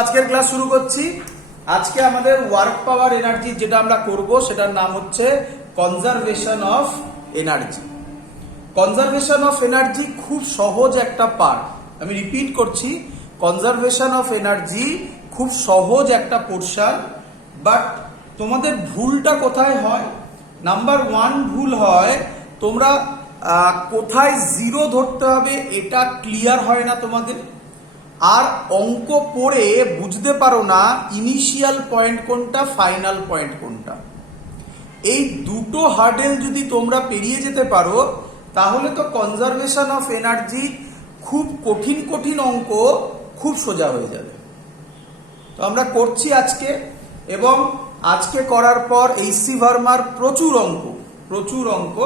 আজকের ক্লাস শুরু করছি। আজকে আমাদের ওয়ার্ক পাওয়ার এনার্জি যেটা আমরা করব সেটার নাম হচ্ছে conservation of energy. Conservation of energy খুব সহজ একটা পার্ট। আমি রিপিট করছি, কনজারভেশন অফ এনার্জি খুব সহজ একটা পোর্শন। বাট তোমাদের ভুলটা কোথায় হয়? নাম্বার ওয়ান ভুল হয়, তোমরা কোথায় জিরো ধরতে হবে এটা ক্লিয়ার হয় না তোমাদের। আর অঙ্ক পড়ে বুঝতে পারো না ইনিশিয়াল পয়েন্ট কোনটা, ফাইনাল পয়েন্ট কোনটা। এই দুটো হার্ডেল যদি তোমরা পেরিয়ে যেতে পারো তাহলে তো কনজারভেশন অফ এনার্জি খুব কঠিন কঠিন অঙ্ক খুব সোজা হয়ে যাবে। তো আমরা করছি আজকে, এবং আজকে করার পর এইচসি ভার্মার প্রচুর অঙ্ক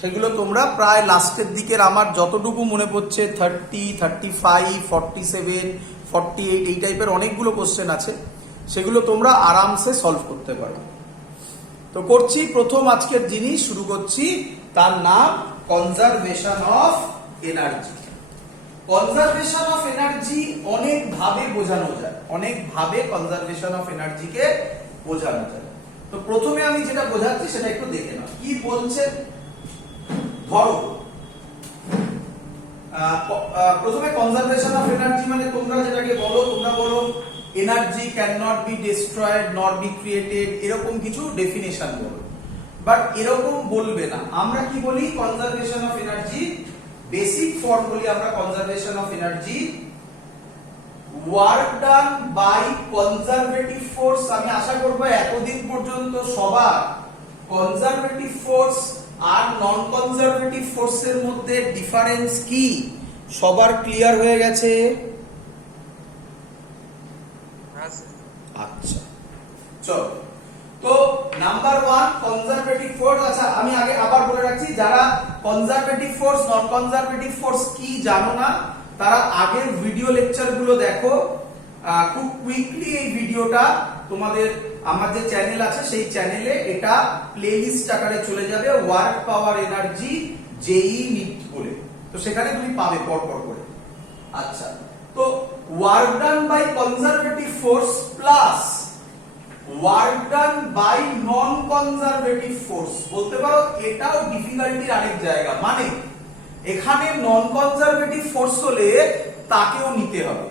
সেগুলো তোমরা প্রায় লাস্টের দিকের আমার যতটুকু মনে পড়ছে 30, 35, 47, 48 এই টাইপের অনেকগুলো কোশ্চেন আছে, সেগুলো তোমরা আরামসে সলভ করতে পারো। তো করছি প্রথম আজকের জিনিস শুরু করছি, তার নাম conservation of energy. Conservation of energy অনেক ভাবে বোঝানো যায়, অনেক ভাবে কনজারভেশন অফ এনার্জিকে বোঝানো যায়। তো প্রথমে আমি যেটা বোঝাচ্ছি সেটা একটু দেখে নাও কি বলছে। ধরো প্রথমে কনজারভেশন অফ এনার্জি মানে তোমরা যেটাকে বলো, তোমরা বলো energy can not be destroyed not be created, এরকম কিছু ডেফিনেশন বলো। বাট এরকম বলবে না। আমরা কি বলি conservation of energy, basic form বলি আমরা conservation of energy, work done by conservative force. আমি আশা করব এতদিন পর্যন্ত সবার কনজারভেটিভ ফোর্স আর নন কনজারভেটিভ ফোর্সের মধ্যে ডিফারেন্স কি সবার ক্লিয়ার হয়ে গেছে। আচ্ছা চলো, তো নাম্বার ওয়ান কনজারভেটিভ ফোর্স। আচ্ছা আমি আগে আবার বলে রাখছি, যারা conservative force non conservative force কি জানো না তারা আগের ভিডিও লেকচার গুলো দেখো। খুব কুইকলি এই ভিডিওটা তোমাদের আমার যে চ্যানেল আছে সেই চ্যানেলে এটা প্লেলিস্ট আকারে চলে যাবে, work power energy JEE NEET বলে, তো সেখানে তুমি পাবে পরপর করে। আচ্ছা, তো work done by conservative force plus work done by non conservative force বলতে পারো, এটাও ডিফিকাল্টির আরেক জায়গা। মানে এখানে নন কনজারভেটিভ ফোর্স হলে তাকেও নিতে হবে,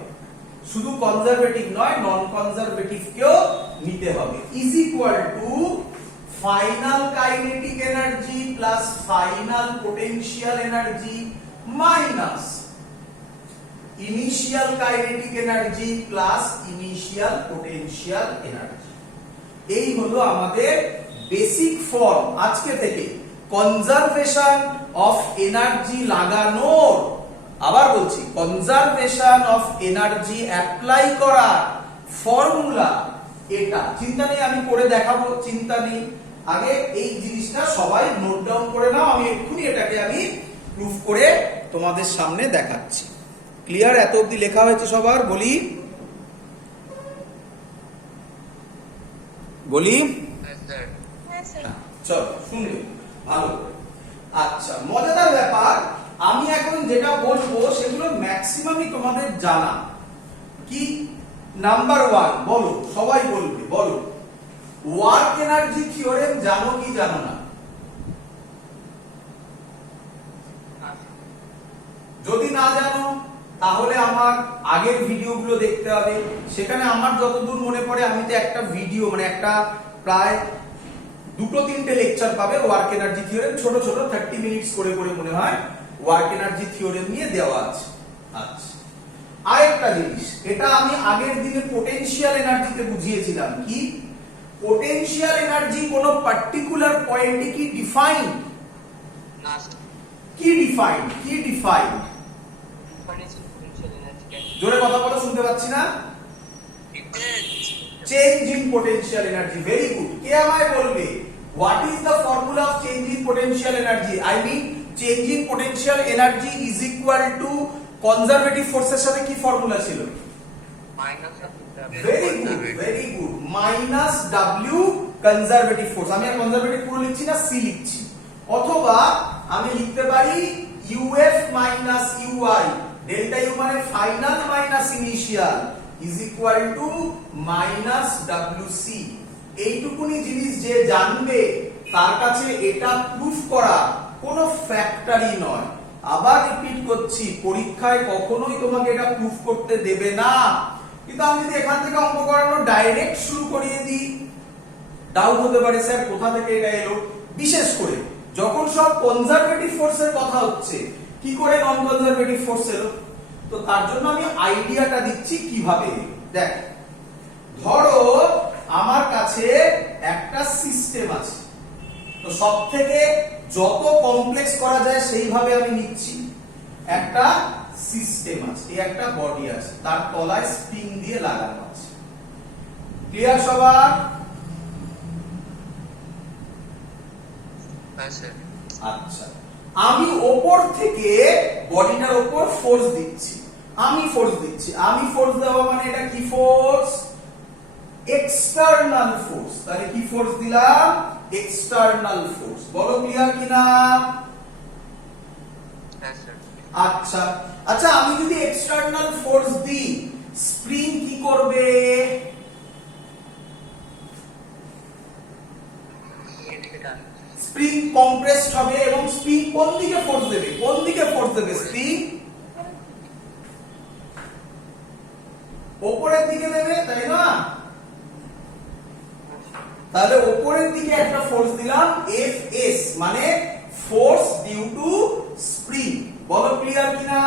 শুধু কনজারভেটিভ নয় নন কনজারভেটিভ কেও নিতে হবে। Is equal two final kinetic energy plus final potential energy minus initial kinetic energy plus initial potential energy. এই হলো আমাদের বেসিক ফর্ম আজকে থেকে কনজারভেশন অফ এনার্জি লাগানোর। আবার বলছি, কনজারভেশন অফ এনার্জি অ্যাপ্লাই করার ফর্মুলা এটা। চিন্তা নেই, আমি করে দেখাবো, চিন্তা নেই। আগে এই জিনিসটা সবাই নোট ডাউন করে নাও, আমি এক্ষুনি এটাকে আমি প্রুফ করে তোমাদের সামনে দেখাচ্ছি। ক্লিয়ার? এত অবধি লেখা হয়েছে সবার? বলি চল শুনবে ভালো। আচ্ছা, মজাদার ব্যাপার, আমি এখন যেটা বলবো সেগুলো ম্যাক্সিমামই তোমাদের জানা। কি? নাম্বার ওয়ান বলো, সবাই বলবে, বলো ওয়ার্ক এনার্জি থিওরেম জানো কি জানো না? যদি না জানো তাহলে আমার আগের ভিডিওগুলো দেখতে হবে। সেখানে আমার যতদূর মনে পড়ে, আমি তো একটা ভিডিও মানে একটা প্রায় 2-3টে লেকচার পাবে ওয়ার্ক এনার্জি থিওরেম, ছোট ছোট 30 মিনিটস করে করে মনে হয় ওয়ার্ক এনার্জি থিওরেম নিয়ে দেওয়া আছে। আচ্ছা, আরেকটা জিনিস, এটা আমি আগের দিনে পোটেনশিয়াল এনার্জিতে বুঝিয়েছিলাম। কি? পোটেনশিয়াল এনার্জি কোন পার্টিকুলার পয়েন্টে কি ডিফাইন্ড? না। কি ডিফাইন্ড? কি ডিফাইন্ড? জোরে কথা বলো, শুনতে পাচ্ছি না। Change in potential energy. Very good. কে আমায় বলবে what is the formula of change in potential energy? I mean change in potential energy is equal to conservative ফোর্সের সাথে কি ফর্মুলা ছিল? Very good, very good. Minus W conservative force. আমি আর conservative পুরো লিখছি না, সি লিখছি। অথবা আমি লিখতে পারি UF minus UI, delta U মানে final minus initial, is equal to minus WC। এইটুকুনি জিনিস যে জানবে তার কাছে এটা প্রুফ করা কোনো ফ্যাক্টরই নয়। আবার রিপিট করছি, পরীক্ষায় কখনোই তোমাকে এটা প্রুফ করতে দেবে না। কিন্তু আমি যদি এখান থেকে অঙ্ক করানো ডাইরেক্ট শুরু করিয়ে দিই, ডাউট হতে পারে স্যার কোথা থেকে এটা এলো। বিশেষ করে যখন সব কনজারভেটিভ ফোর্সের কথা হচ্ছে, কি করে নন কনজারভেটিভ ফোর্স এলো? তো তার জন্য আমি আইডিয়াটা দিচ্ছি কিভাবে এলো। দেখ, ধরো আমার কাছে একটা সিস্টেম আছে, তো সব থেকে যত কমপ্লেক্স করা যায় সেইভাবে আমি নিচ্ছি। একটা সিস্টেম আছে, এই একটা বডি আছে, তার তলায় স্প্রিং দিয়ে লাগানো আছে। ক্লিয়ার সবার? আচ্ছা, আমি ওপর থেকে বডিটার উপর ফোর্স দিচ্ছি। আমি ফোর্স দেওয়া মানে এটা কি ফোর্স? External force. তাহলে কি ফোর্স দিলাম? External force. বলো ক্লিয়ার কিনা? আচ্ছা আচ্ছা, আমি যদি এক্সটার্নাল ফোর্স দিই, স্প্রিং কি করবে? স্প্রিং কম্প্রেসড হবে। এবং স্প্রিং কোন দিকে ফোর্স দেবে? স্প্রিং উপরের দিকে দেবে, তাই না? তাহলে উপরের দিকে একটা ফোর্স দিলাম Fs, মানে ফোর্স ডিউ টু স্প্রিং। বলো ক্লিয়ার কিনা?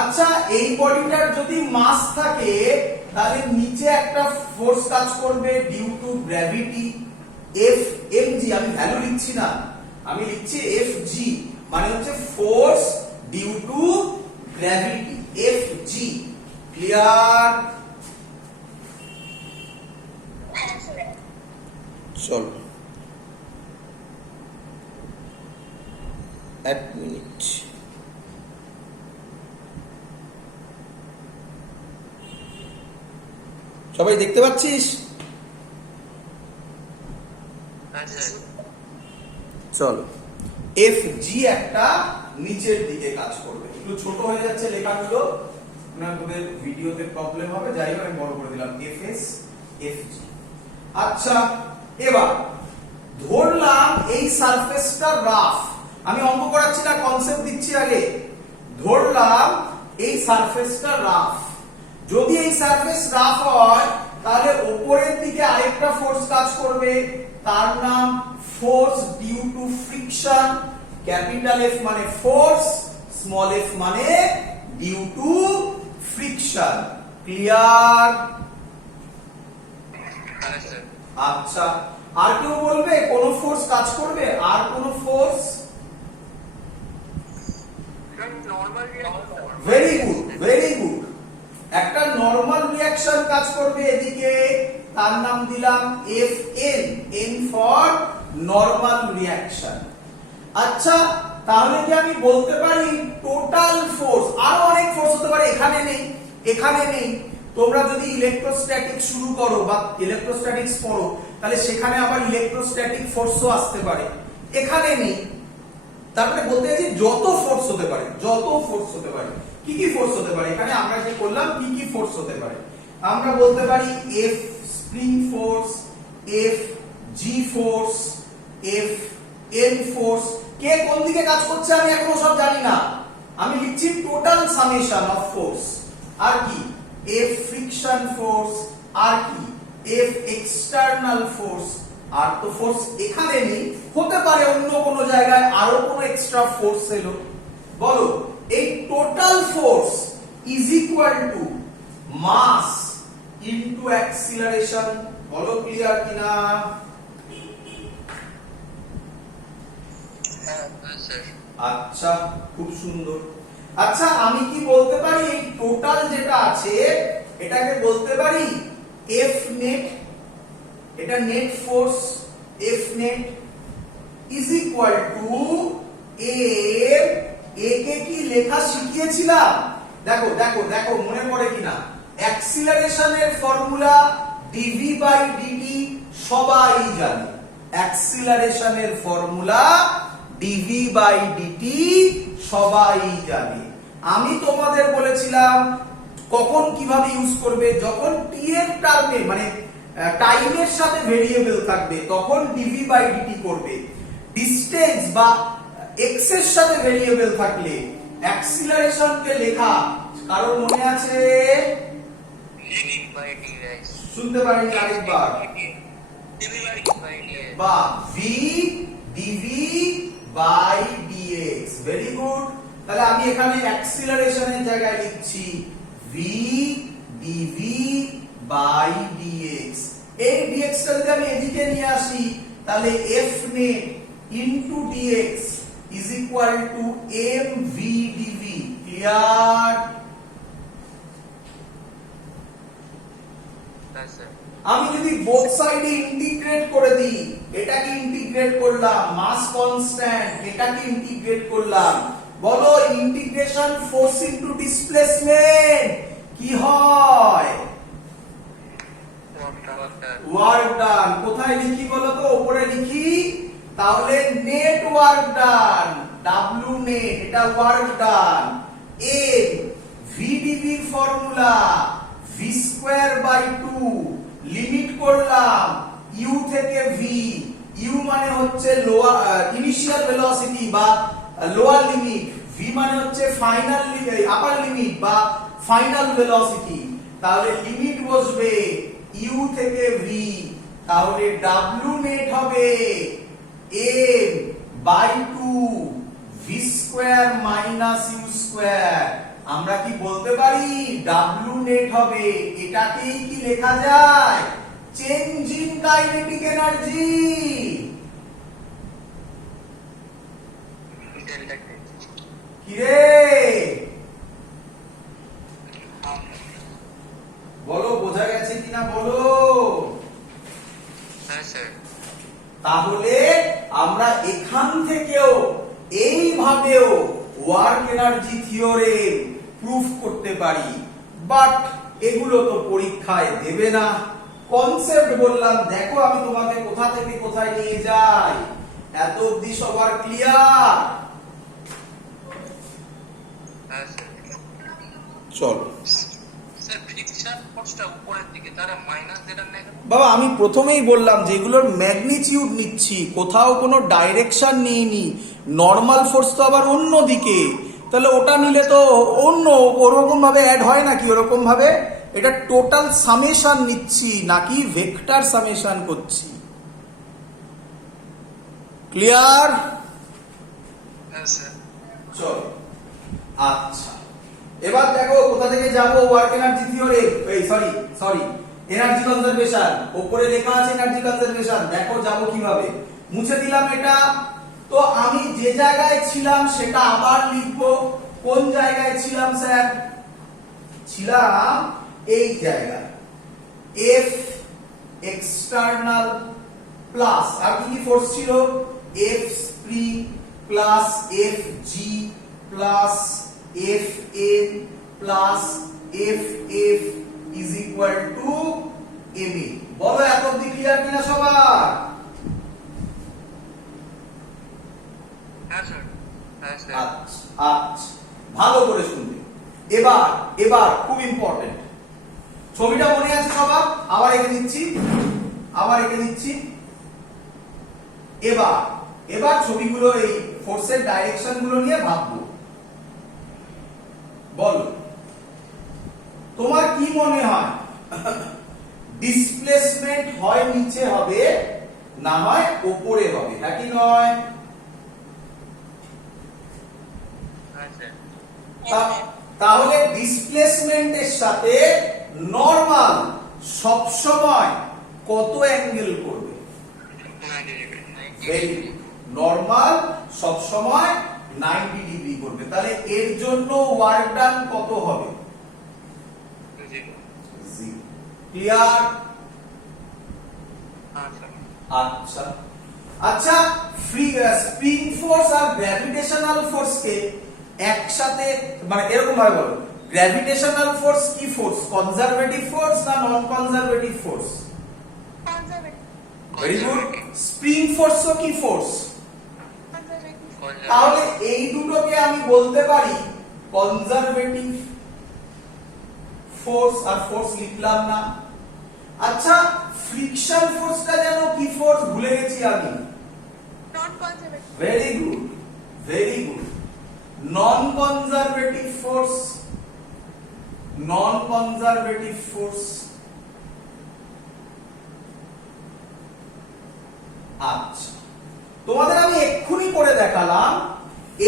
আচ্ছা, এই বডিটার যদি মাস থাকে তাহলে নিচে একটা ফোর্স কাজ করবে ডিউ টু গ্র্যাভিটি, Fmg। আমি ভ্যালু লিখছি না, আমি লিখছি Fg, মানে হচ্ছে force due to gravity, Fg। Clear? চলো, এক মিনিট। সবাই দেখতে পাচ্ছিস? চলো, Fg একটা নিচের দিকে কাজ করবে। একটু ছোট হয়ে যাচ্ছে লেখাগুলো, আপনাদের ভিডিওতে প্রবলেম হবে, যাই হোক আমি বড় করে দিলাম Fs, Fg। আচ্ছা, এবার ধরলাম এই সারফেসটা রাফ। আমি অঙ্ক করাচ্ছি না, কনসেপ্ট দিচ্ছি আগে। ধরলাম এই সারফেসটা রাফ। যদি এই সারফেস রাফ হয় তাহলে উপরের দিকে আরেকটা ফোর্স কাজ করবে, তার নাম force due to friction. Capital F মানে ফোর্স, স্মল f মানে ডিউ টু ফ্রিকশন। ক্লিয়ার? আচ্ছা, আর কেউ বলবে কোন ফোর্স কাজ করবে? আর কোন force? Very good, very good. একটা নরমাল রিঅ্যাকশন কাজ করবে এদিকে, তার নাম দিলাম Fn, n for normal reaction. আচ্ছা, তাহলে কি আমি বলতে পারি টোটাল ফোর্স? আরো অনেক ফোর্স হতে পারে, এখানে নেই। তোমরা যদি ইলেকট্রোস্ট্যাটিক শুরু করো বা ইলেকট্রোস্ট্যাটিক্স পড়ো, তাহলে সেখানে আবার ইলেকট্রোস্ট্যাটিক ফোর্সও আসতে পারে, এখানে নেই। তারপরে বলতে চাইছি যত ফোর্স হতে পারে, কি কি ফোর্স হতে পারে? এখানে আমরা যে করলাম কি কি ফোর্স হতে পারে, আমরা বলতে পারি F স্প্রিং ফোর্স, F জি ফোর্স, F এন ফোর্স। কে কোন দিকে কাজ করছে আমি এখনো সব জানি না, আমি লিখছি টোটাল সামেশন অফ ফোর্স। আর কি? F ফ্রিকশন ফোর্স, আর কি? F external force. আর তো ফোর্স এখানে নেই, হতে পারে অন্য কোনো জায়গায় আরো কোনো এক্সট্রা ফোর্স এলো। বলো, এই total force is equal to mass into acceleration. বলো ক্লিয়ার কিনা? আচ্ছা, খুব সুন্দর। আচ্ছা, আমি কি বলতে পারি এই টোটাল যেটা আছে এটাকে বলতে পারি F নেট, এটা net force F net is equal to এ কে কি লেখা শিখিয়েছিলাম? দেখো দেখো দেখো, মনে পড়ে কিনা? অ্যাক্সিলারেশনের ফর্মুলা dv বাই dt সবাই জানে। অ্যাক্সিলারেশনের ফর্মুলা dv বাই dt সবাই জানে। আমি তোমাদের বলেছিলাম কখন কিভাবে ইউজ করবে, যখন টি এর টার্মে মানে টাইমের সাথে ভেরিয়েবল থাকবে তখন ডিভি বাই ডিটি করবে। ডিসটেন্স বা এক্স এর সাথে ভেরিয়েবল থাকলে অ্যাক্সিলারেশনকে লেখা কারণ মনে আছে? শুনতে পারিনি আরেকবার? বা v dv by dx. Very good. তাহলে আমি এখানে অ্যাক্সিলারেশনের জায়গায় লিখছি ভি ডিভি বাই ডিএক্স। এই ডিএক্সটা যদি আমি এদিকে নিয়ে আসি তাহলে F net into dx is equal to m v dv. Clear? আমি যদি বোথ সাইডে ইন্টিগ্রেট করে দিই, এটাকে ইন্টিগ্রেট করলাম, মাস কনস্ট্যান্ট এটাকে ইন্টিগ্রেট করলাম, বলো ইন্টিগ্রেশন ফোর্স ইনটু ডিসপ্লেসমেন্ট কি হয়? Work done. কোথায় লিখি বলো তো? উপরে লিখি। তাহলে net work done, W net, এটা ওয়ার্ক ডান। এম ভিডিবি formula V square by 2, limit করলাম ইউ থেকে ভি। ইউ মানে হচ্ছে লোয়ার ইনিশিয়াল ভেলোসিটি বা লোয়ার লিমিট, ভি মানে হচ্ছে ফাইনাল আপার লিমিট বা ফাইনাল ভেলোসিটি। তাহলে লিমিট বসবে ইউ থেকে ভি, তাহলে ডাব্লিউ নেট হবে M by 2 V square minus U square. আমরা কি বলতে পারি ডাব্লিউ নেট হবে, এটাকেই কি লেখা যায় চেঞ্জ ইন কাইনেটিক এনার্জি? কি রে বলো, বোঝা গেছে কিনা বলো? হ্যাঁ স্যার। তাহলে আমরা এখান থেকেও এইভাবেও ওয়ার্ক এনার্জি থিওরেম প্রুফ করতে পারি, বাট এগুলো তো পরীক্ষায় দেবে না। কনসেপ্ট বললাম, দেখো আমি তোমাকে কোথা থেকে কোথায় নিয়ে যাই। এত অবধি সবার ক্লিয়ার? হ্যাঁ স্যার। চলো স্যার ফ্রিকশন ফোর্সটা উপরের দিকে, তারা মাইনাস যেটা নেয়। বাবা আমি প্রথমেই বললাম যেগুলোর ম্যাগনিটিউড নিচ্ছি, কোথাও কোনো ডাইরেকশন নিইনি। নরমাল ফোর্স তো আবার অন্য দিকে, তাহলে ওটা নিলে তো অন্য ওরকম ভাবে অ্যাড হয় নাকি? ওরকম ভাবে এটা টোটাল সামেশন নিচ্ছি নাকি ভেক্টর সামেশন করছি। ক্লিয়ার? হ্যাঁ স্যার। চলো আচ্ছা, এবার দেখো কোথা থেকে যাব। ওয়ার্ক এনার্জি থিওরি, এই সরি এনার্জি কনজারভেশন। উপরে লেখা আছে এনার্জি কনজারভেশন, দেখো যাব কিভাবে। মুছে দিলাম এটা। তো আমি যে জায়গায় ছিলাম সেটা আবার লিখবো। কোন জায়গায় ছিলাম স্যার? ছিলাম এই জায়গায়। এফ এক্সটার্নাল প্লাস আর কি ফোর্স ছিল? F spring plus F G plus F N plus F F is equal to M A. বলো এত অবধি ক্লিয়ার কিনা সবার? হ্যাঁ স্যার। হ্যাঁ স্যার। আচ্ছা ভালো করে শুনবে। এবার খুব ইম্পর্টেন্ট, ছবিটা মনে আছে সবার? আবার এঁকে দিচ্ছি। এবার ছবিগুলো এই ফোর্সের ডাইরেকশন গুলো নিয়ে ভাববো। বলো তোমার কি মনে হয় ডিসপ্লেসমেন্ট হয় নিচে হবে না হয় উপরে হবে, নাকি নয়? তাহলে ডিসপ্লেসমেন্টের সাথে নরমাল সব সময় কত অ্যাঙ্গেল করবে? নরমাল সব সময় 90 ডিগ্রি করবে। তাহলে এর জন্য ওয়ার্ক ডান কত হবে? ক্লিয়ার? আচ্ছা স্প্রিং ফোর্স আর গ্র্যাভিটেশনাল ফোর্স কে একসাথে মানে এরকম ভাবে বলো, গ্র্যাভিটেশনাল ফোর্স কি ফোর্স? কনজারভেটিভ ফোর্স না non conservative force? Very good. Spring force কি ফোর্স? তাহলে এই দুটোকে আমি বলতে পারি কনজারভেটিভ ফোর্স, আর ফোর্স লিখলাম না। আচ্ছা, ফ্রিকশন ফোর্সটা যেন কি ফোর্স ভুলে গেছি আমি। Non conservative. Very good, very good. Non conservative force, non conservative force. আচ্ছা, তোমাদের আমি এক্ষুনি করে দেখালাম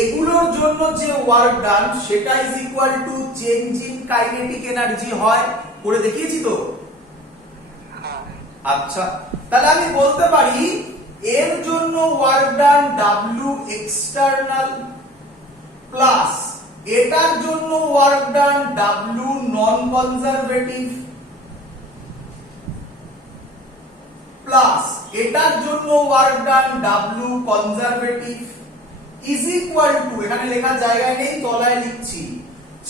এগুলোর জন্য যে ওয়ার্ক ডান সেটা is equal to change in kinetic energy হয়, করে দেখিয়েছি তো। হ্যাঁ আচ্ছা, তাহলে আমি বলতে পারি এর জন্য work done W external plus এটার জন্য ওয়ার্ক ডান W নন কনজারভেটিভ প্লাস এটার জন্য work done W conservative is equal two, এখানে লেখার জায়গায় নেই তলায় লিখছি,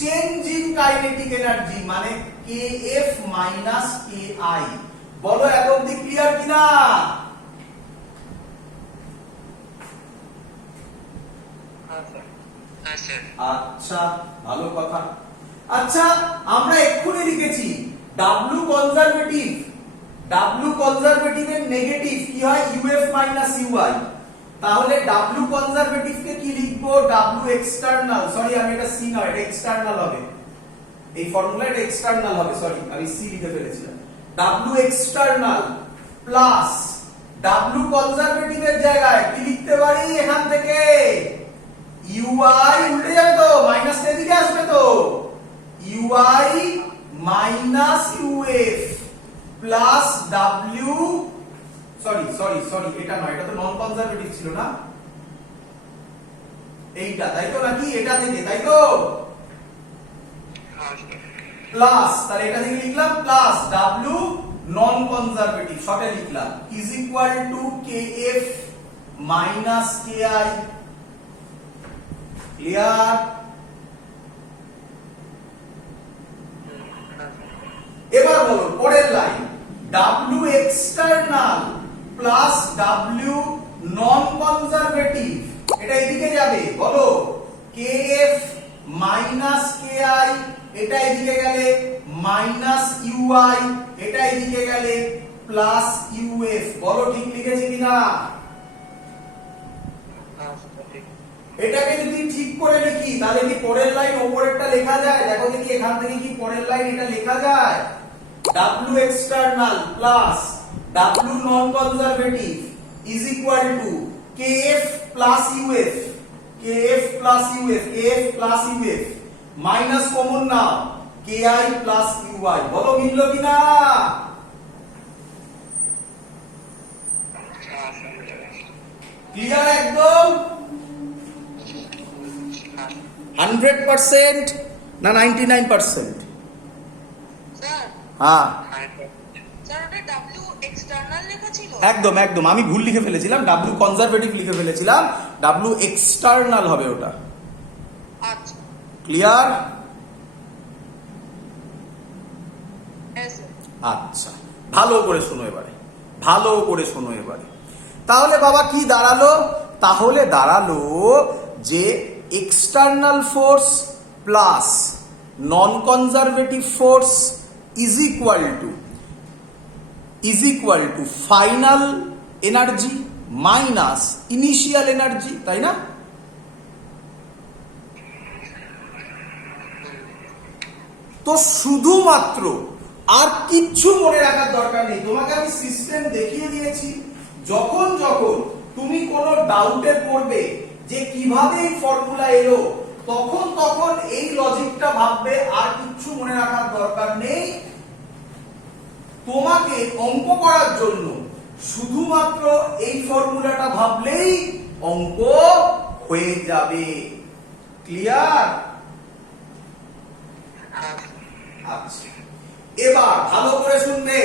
চেঞ্জ ইন কাইনেটিক এনার্জি মানে KF মাইনাস KI। বলো এত অবধি ক্লিয়ার কিনা? হ্যাঁ স্যার। আচ্ছা, ভালো কথা। আচ্ছা, আমরা এক্ষুনি লিখেছি W কনজারভেটিভ, W কনজারভেটিভ এর নেগেটিভ কি হয়? UF minus UI। তাহলে W কনজারভেটিভ কে কি লিখবো? W এক্সটার্নাল, সরি আমি এটা C নয়, এটা এক্সটার্নাল হবে, এই ফর্মুলা এটা এক্সটার্নাল হবে, সরি আমি C লিখে ফেলেছিলাম। W external plus W conservative এর জায়গায় কি লিখতে পারি এখান থেকে? UI উল্টে যাবে তো, মাইনাস এদিকে আসবে তো, UI minus UF plus W, sorry sorry sorry এটা নয়, এটা তো নন কনজারভেটিভ ছিল না, এইটা তাই তো নাকি? এটা থেকে তাই তো, হ্যাঁ স্যার। প্লাস, তাহলে এটা থেকে লিখলাম প্লাস W নন কনজারভেটিভ শর্টে লিখলাম is equal two KF minus KI। Clear? এবার বলো পরের line, W external plus W নন কনজারভেটিভ, এটা এদিকে যাবে, বলো KF মাইনাস KI, এটা এদিকে গেলে মাইনাস UI, এটা এদিকে গেলে প্লাস UF। বলো ঠিক লিখেছি কিনা? হ্যাঁ স্যার ঠিক। এটাকে যদি ঠিক করে লিখি তাহলে কি পরের লাইন ওপরেরটা লেখা যায়? দেখো দেখি এখান থেকে কি পরের লাইন এটা লেখা যায়? W external plus W non conservative is equal to KF plus UF, KF plus UF, KF plus UF minus common now KI plus UI। বলো মিললো কিনা? হ্যাঁ স্যার। ক্লিয়ার একদম? 100% না 99%? স্যার হ্যাঁ স্যার ওটা ডাব্লিউ এক্সটার্নাল লেখা ছিল। একদম একদম, আমি ভুল লিখে ফেলেছিলাম, W কনজারভেটিভ লিখে ফেলেছিলাম, W এক্সটার্নাল হবে ওটা। আচ্ছা ক্লিয়ার? হ্যাঁ স্যার। আচ্ছা, ভালো করে শোনো এবারে, ভালো করে শোনো এবারে। তাহলে বাবা কি দাঁড়ালো? তাহলে দাঁড়ালো যে external force plus non conservative force is equal two final energy minus initial energy, তাই না? তো শুধুমাত্র, আর কিচ্ছু মনে রাখার দরকার নেই, তোমাকে আমি সিস্টেম দেখিয়ে দিয়েছি। যখন যখন তুমি কোনো ডাউটে পড়বে যে কিভাবে এই ফর্মুলা এলো, তখন তখন এই লজিকটা ভাববে, আর কিচ্ছু মনে রাখার দরকার নেই। তোমাকে অঙ্ক করার জন্য শুধুমাত্র এই ফর্মুলাটা ভাবলেই অঙ্ক হয়ে যাবে। ক্লিয়ার? আচ্ছা, এবার ভালো করে শুনবে,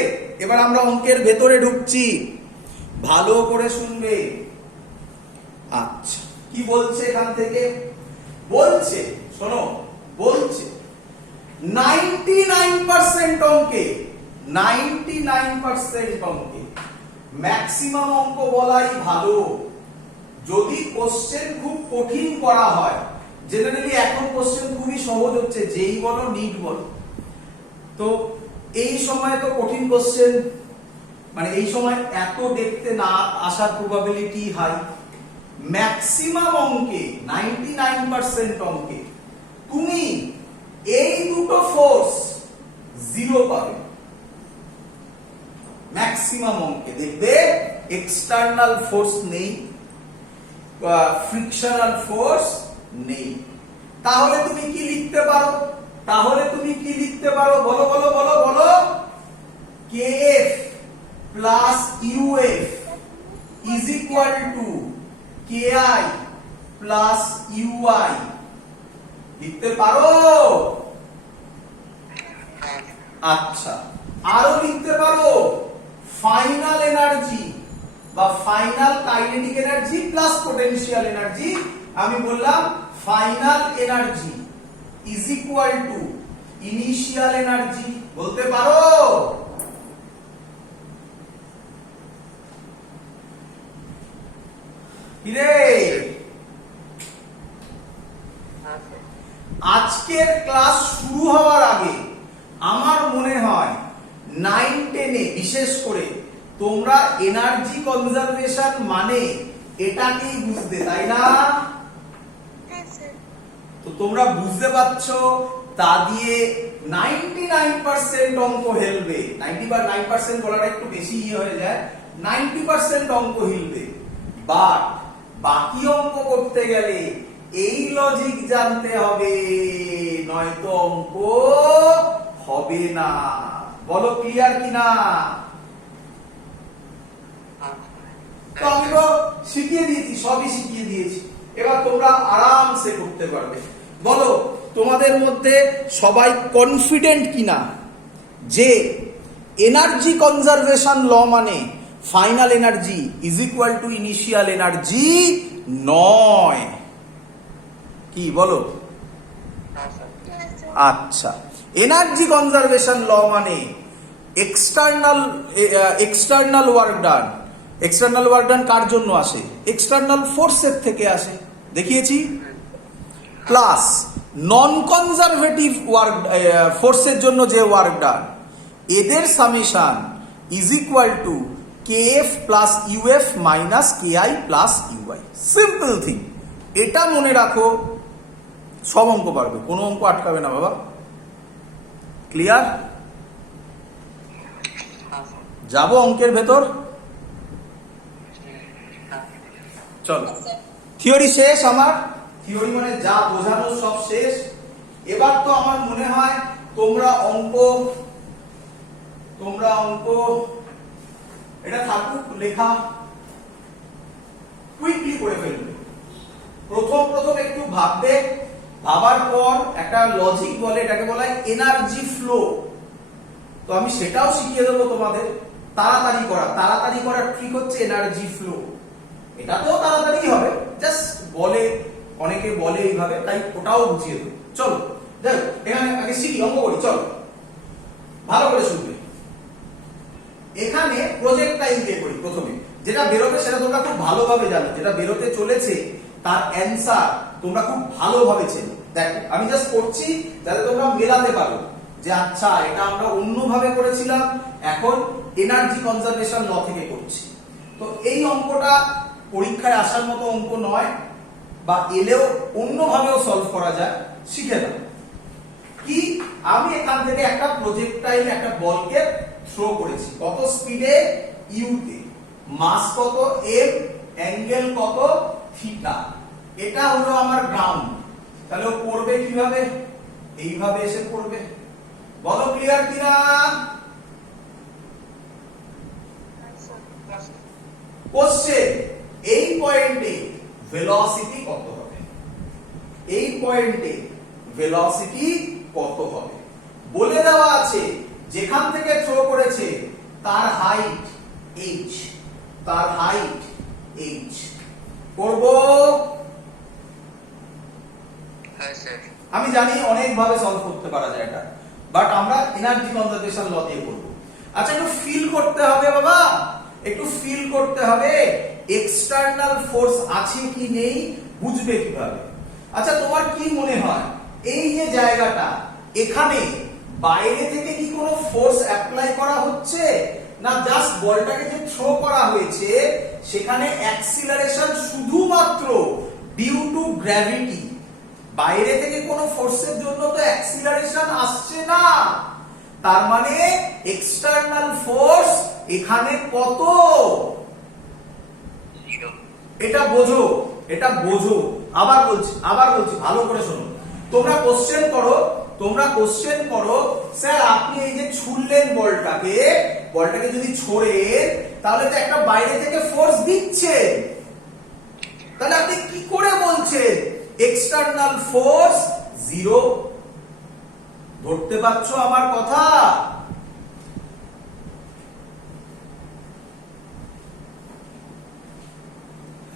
এবার আমরা অঙ্কের ভেতরে ঢুকছি, ভালো করে শুনবে। আচ্ছা, কি বলছে এখান থেকে? বলছে, শোনো, বলছে 99% অঙ্কে, 99% অঙ্কে ম্যাক্সিমাম অঙ্ক বলাই ভালো। যদি কোশ্চেন খুব কঠিন করা হয়, জেনারেলি এখন কোশ্চেন খুবই সহজ হচ্ছে, যেই বলো নিট বলো। তো এই সময় তো কঠিন কোশ্চেন, মানে এই সময় এত দেখতে না আসার প্রবাবিলিটি হাই। ম্যাক্সিমাম অঙ্কে 99% অঙ্কে তুমি এই দুটো ফোর্স জিরো পাবে। ম্যাক্সিমাম অঙ্কে দেখবে এক্সটার্নাল ফোর্স নেই, ফ্রিকশনাল ফোর্স নেই। তাহলে তুমি কি লিখতে পারো? বলো বলো বলো বলো। kf plus uf is equal two ki plus ui লিখতে পারো? আচ্ছা, আরো লিখতে পারো ফাইনাল এনার্জি বা final kinetic energy plus potential energy. আমি বললাম final energy is equal to initial energy, বলতে পারো? কিরে, আজকের ক্লাস শুরু হওয়ার আগে আমার মনে হয় 9-10-এ বিশেষ করে তোমরা এনার্জি কনজারভেশন মানে এটাকেই বুঝতে, তাই না? তো তোমরা বুঝতে পারছো, তা দিয়ে 99% অঙ্ক হেলবে। 99% বলাটা একটু বেশি হয়ে যায়, 90% অঙ্ক হিলবে। বাট বাকি অঙ্ক করতে গেলে এই লজিক জানতে হবে, নয়তো অঙ্ক হবে না। বলো ক্লিয়ার কিনা? তো আমি তো শিখিয়ে দিয়েছি, সবই শিখিয়ে দিয়েছি, এবার তোমরা আরামসে করতে পারবে। বলো তোমাদের মধ্যে সবাই কনফিডেন্ট কিনা যে এনার্জি কনজারভেশন ল মানে final energy is equal to initial energy নয়? কি বলো? আচ্ছা, এনার্জি কনজারভেশন ল মানে external work done. External work done কার জন্য আসে? এক্সটার্নাল ফোর্সের থেকে আসে, দেখিয়েছি। প্লাস নন কনজারভেটিভ ওয়ার্ক ফোর্সের জন্য যে ওয়ার্ক ডান, এদের summation is equal two kf plus uf minus ki plus ui। Simple thing, এটা মনে রাখো, সব অঙ্ক পারবে, কোনো অঙ্ক আটকাবে না বাবা। ক্লিয়ার? যাবো অঙ্কের ভেতর, চলো। থিওরি শেষ আমার, থিওরি মানে যা বোঝানো সব শেষ। এবার তো আমার মনে হয় তোমরা অঙ্ক এটা থাকুক লেখা, কুইকলি করে ফেলবে। প্রথম একটু ভাববে, ভাবার পর একটা লজিক বলে, এটাকে বলা হয় এনার্জি ফ্লো। তো আমি সেটাও শিখিয়ে দেবো তোমাদের। তাড়াতাড়ি করার ট্রিক হচ্ছে এনার্জি ফ্লো। এটাতেও তাড়াতাড়ি হবে, জাস্ট বলে, অনেকে বলে এইভাবে, তাই ওটাও বুঝিয়ে দেবো। চলো দেখো, এখানে আগে শিখি, অঙ্ক করি, চলো ভালো করে শুনবে। এখানে প্রজেক্টাইল দিয়ে করি প্রথমে, যেটা বেরোবে সেটা তোমরা খুব ভালোভাবে জানো, যেটা বেরোতে চলেছে তার অ্যান্সার তোমরা খুব ভালোভাবে চেনো। দেখো আমি জাস্ট করছি যাতে তোমরা মেলাতে পারো যে আচ্ছা এটা আমরা অন্যভাবে করেছিলাম, এখন এনার্জি কনজারভেশন ল থেকে করছি। তো এই অঙ্কটা পরীক্ষায় আসার মতো অঙ্ক নয়, বা এলেও অন্যভাবেও সলভ করা যায়, শিখে নাও। কি, আমি এখান থেকে একটা প্রজেক্টাইল, একটা বলকে থ্রো করেছি, কত স্পিডে? ইউ তে। মাস কত? এম। অ্যাঙ্গেল কত? থিটা। এটা হলো আমার গ্রাউন্ড। তাহলে ও পড়বে কিভাবে? এইভাবে এসে পড়বে। বলো ক্লিয়ার কিনা? কোশ্চেন, এই পয়েন্টে ভেলোসিটি কত হবে? এই পয়েন্টে ভেলোসিটি কত হবে বলে দেওয়া আছে। যেখান থেকে থ্রো করেছে তার হাইট h, তার হাইট h। করব? হ্যাঁ স্যার। আমি জানি অনেক ভাবে সলভ করতে পারা যায় এটা, বাট আমরা এনার্জি কনজারভেশন ল দিয়ে করব। আচ্ছা একটু ফিল করতে হবে বাবা, একটু ফিল করতে হবে এক্সটার্নাল ফোর্স আছে কি নেই বুঝবে কিভাবে। আচ্ছা তোমার কি মনে হয় এই যে জায়গাটা এখানে বাইরে থেকে কি কোনো ফোর্স অ্যাপ্লাই করা হচ্ছে, না জাস্ট বলটাকে যে থ্রো করা হয়েছে সেখানে অ্যাক্সিলারেশন শুধুমাত্র ডিউ টু গ্র্যাভিটি, বাইরে থেকে কোনো ফোর্সের জন্য তো অ্যাক্সিলারেশন আসছে না, তার মানে এক্সটার্নাল ফোর্স এখানে কত? এটা বোঝো, এটা বোঝো। আবার বলছি ভালো করে শোনো। তোমরা কোশ্চেন করো স্যার আপনি এই যে ছুড়লেন বলটাকে যদি ছোড়েন তাহলে তো একটা বাইরে থেকে ফোর্স দিচ্ছে, তাহলে আপনি কি করে বলছেন এক্সটার্নাল ফোর্স জিরো? ধরতে পারছো আমার কথা?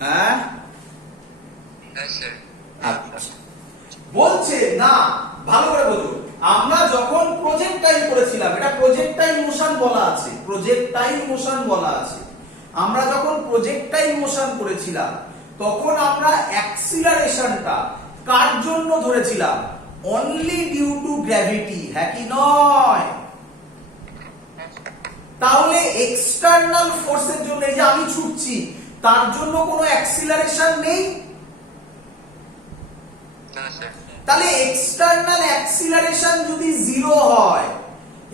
হ্যাঁ আচ্ছা। বলছে না, ভালো করে বোঝো। আমরা যখন প্রজেক্টাইল করেছিলাম, এটা প্রজেক্টাইল মোশন বলা আছে, আমরা যখন প্রজেক্টাইল মোশন করেছিলাম তখন আমরা অ্যাক্সিলারেশনটা কার জন্য ধরেছিলাম? অনলি ডিউ টু গ্র্যাভিটি, হ্যাঁ কি নয়? তাহলে এক্সটার্নাল ফোর্সের জন্য, এই যে আমি ছুটছি তার জন্য কোনো অ্যাক্সিলারেশন নেই, তাহলে এক্সটার্নাল অ্যাক্সিলারেশন যদি জিরো হয়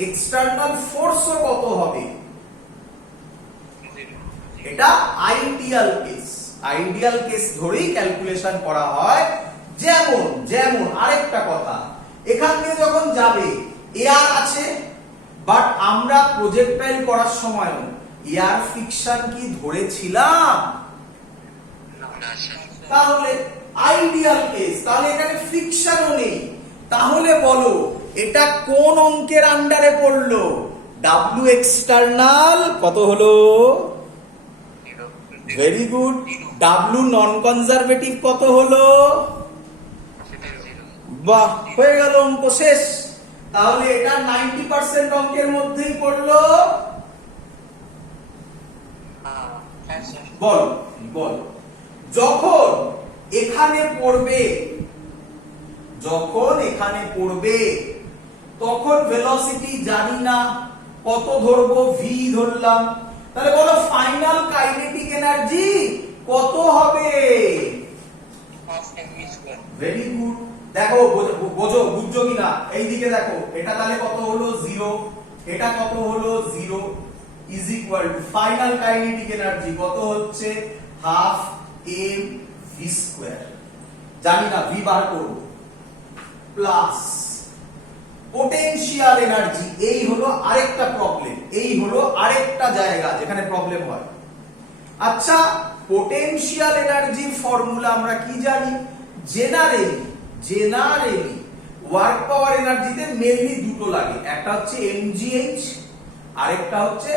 এক্সটার্নাল ফোর্সও কত হবে? এটা আইডিয়াল কেস ধরেই ক্যালকুলেশন করা হয়। যেমন আরেকটা কথা, এখান থেকে যখন যাবে এয়ার আছে, বাট আমরা প্রজেক্টাইল করার সময় এয়ার ফ্রিকশন কি ধরেছিলাম? তাহলে আইডিয়াল কেস, তাহলে এখানে ফ্রিকশনও নেই। তাহলে বলো এটা কোন অঙ্কের আন্ডারে পড়লো? ডাব্লিউ এক্সটার্নাল কত হলো? Very good. ডাব্লিউ নন কনজারভেটিভ কত হলো? বাহ, হয়ে গেল, অঙ্ক শেষ। তাহলে এটা 90% অঙ্কের মধ্যেই পড়লো। বল যখন এখানে পড়বে তখন ভেলোসিটি জানি না, কত ধরবো? ভি ধরলাম। তাহলে বলো ফাইনাল কাইনেটিক এনার্জি কত হবে? Very good. দেখো বুঝছো কিনা, এইদিকে দেখো, এটা তাহলে কত হলো? 0। এটা কত হলো? 0 is equal two final kinetic energy কত হচ্ছে? হাফ এম ভি স্কয়ার, জানি না, ভি বার করব, প্লাস পোটেনশিয়াল এনার্জি। এই হলো আরেকটা প্রবলেম, এই হলো আরেকটা জায়গা যেখানে প্রবলেম হয়। আচ্ছা, পোটেনশিয়াল এনার্জির ফর্মুলা আমরা কি জানি? জেনারেলি ওয়ার্ক পাওয়ার এনার্জিতে মেইনলি দুটো লাগে, একটা হচ্ছে mgh, আরেকটা হচ্ছে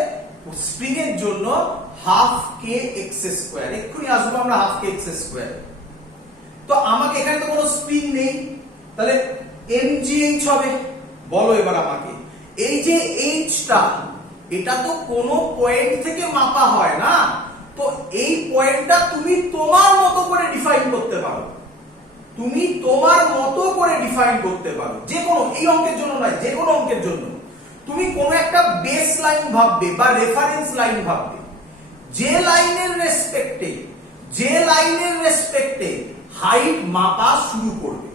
স্প্রিং এর জন্য হাফ কে এক্স স্কয়ার। এক্ষুনি আসবো আমরা হাফ কে এক্স স্কয়ার। তো আমাকে এখানে তো কোনো স্প্রিং নেই, তাহলে mgh হবে। বলো এবার আমাকে, এই যে এইচটা, এটা তো কোনো পয়েন্ট থেকে মাপা হয় না, তো এই পয়েন্টটা তুমি তোমার মতো করে ডিফাইন করতে পারো, যে কোনো, এই অঙ্কের জন্য নয়, যে কোনো অঙ্কের জন্য তুমি কোনো একটা বেস লাইন ভাববে বা রেফারেন্স লাইন ভাববে, যে লাইনের রেসপেক্টে হাইট মাপা শুরু করবে।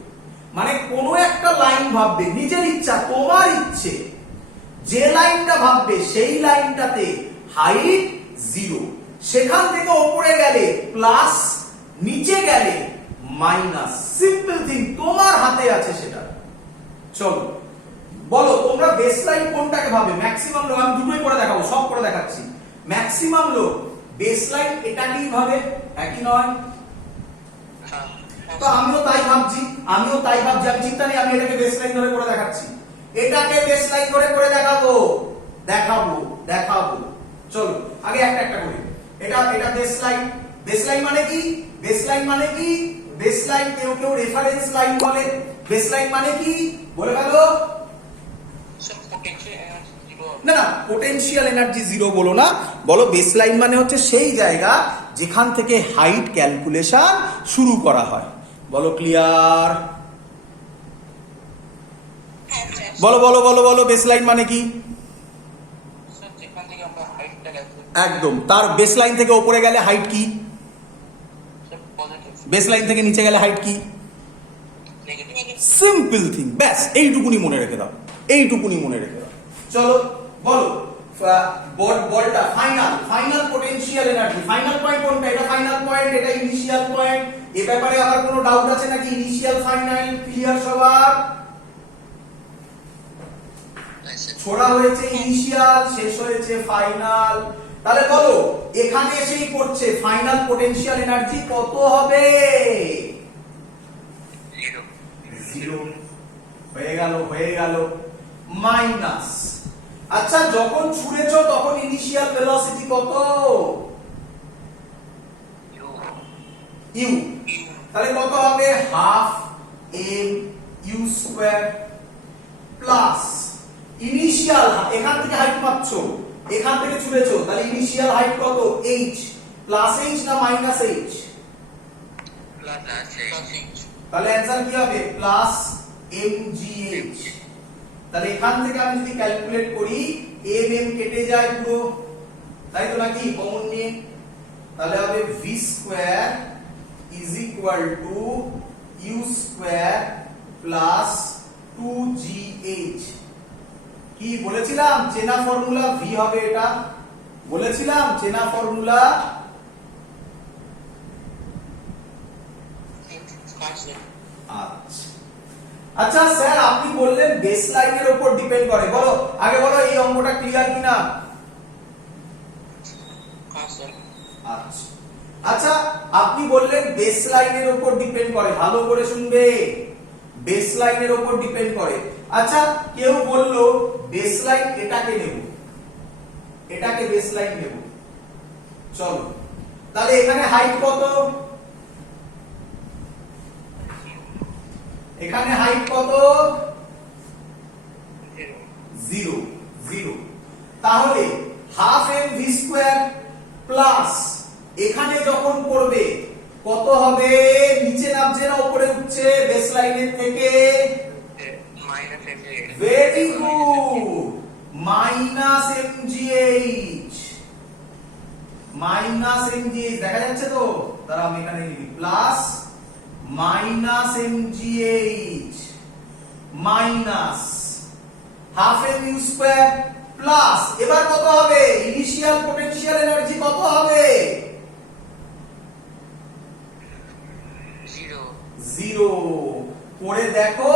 মানে কোনো একটা লাইন ভাববে, নিজের ইচ্ছা, তোমার ইচ্ছে, যে লাইনটা ভাববে সেই লাইনটাতে হাইট 0, সেখান থেকে উপরে গেলে প্লাস, নিচে গেলে মাইনাস। সিম্পল থিং, তোমার হাতে আছে সেটা। চলো বলো তোমরা বেসলাইন কোনটাকে ভাবে? ম্যাক্সিমাম লোক, আমি দুটোই করে দেখাবো, সব করে দেখাচ্ছি। ম্যাক্সিমাম লোক বেসলাইন এটাকেই ভাবে, একই নয়? তো আমিও তাই ভাবছি, আমি চিন্তা নেই, আমি এটাকে বেসলাইন ধরে করে দেখাচ্ছি, এটাকে বেসলাইন ধরে করে দেখাবো। চলো আগে একটা করি। এটা বেসলাইন মানে কি? বেসলাইন কেউ রেফারেন্স লাইন বলে। বেসলাইন মানে কি বলে গেল? না, পোটেনশিয়াল এনার্জি 0 বলো না, বলো বেসলাইন মানে হচ্ছে সেই জায়গা যেখান থেকে হাইট ক্যালকুলেশন শুরু করা হয়। বলো ক্লিয়ার? হ্যাঁ স্যার। বলো বলো বলো বলো বেসলাইন মানে কি? স্যার যেখান থেকে আমরা হাইটটা ক্যালকুলেট একদম, তার বেসলাইন থেকে উপরে গেলে হাইট কি? স্যার পজিটিভ বেসলাইন থেকে নিচে গেলে হাইট কি? নেগেটিভ সিম্পল থিং, ব্যাস এইটুকুনি মনে রেখে দাও, এইটুকুনি মনে রেখে দাও। চলো বলো বলটা final potential energy, final point কোনটা? এটা ফাইনাল পয়েন্ট, এটা ইনিশিয়াল পয়েন্ট। এ ব্যাপারে আবার কোনো ডাউট আছে নাকি? ইনিশিয়াল ফাইনাল ক্লিয়ার সবার? ছোড়া হয়েছে ইনিশিয়াল, শেষ হয়েছে ফাইনাল। তাহলে বলো এখানে এসেই করছে ফাইনাল পোটেনশিয়াল এনার্জি কত হবে? 0 হয়ে গেল মাইনাস। আচ্ছা যখন ছুঁড়েছো তখন ইনিশিয়াল ভেলোসিটি কত? ইউ। তাহলে কত হবে? Half m u square plus initial, এখান থেকে হাইট মাপছো, এখান থেকে ছুঁড়েছো, তাহলে ইনিশিয়াল হাইট কত? এইচ। প্লাস এইচ না মাইনাস এইচ? তাহলে অ্যান্সার কি হবে? Plus m g h. তাহলে এখান থেকে আমি যদি ক্যালকুলেট করি এম এম কেটে যায় পুরো, তাই তো নাকি? কমন নিয়ে তাহলে হবে v square is equal to u square plus 2gh। কি বলেছিলাম? চেনা ফর্মুলা ভি হবে, এটা বলেছিলাম চেনা ফর্মুলা। আচ্ছা স্যার আপনি বললেন বেসলাইনের উপর ডিপেন্ড করে, বলো আগে বলো এই অঙ্কটা ক্লিয়ার কিনা? আচ্ছা আপনি বললেন বেসলাইনের উপর ডিপেন্ড করে, ভালো করে শুনবে, বেসলাইনের উপর ডিপেন্ড করে। আচ্ছা কেউ বলল বেসলাইন এটাকে নেব, এটাকে বেসলাইন নেব, চলো তাহলে এখানে হাইট কত? এখানে হাইট কত? 0। তাহলে half m v square plus এখানে যখন পড়বে কত হবে? নিচে নামছে না উপরে উঠছে বেসলাইনের থেকে? Very good, minus mgh. Minus mgh দেখা যাচ্ছে তো? তারা আমি এখানে লিখি plus minus mgh minus half m u square plus এবার কত হবে? ইনিশিয়াল পোটেনশিয়াল এনার্জি কত হবে? 0। পড়ে দেখো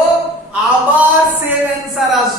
আবার সেম অ্যান্সার আসবে।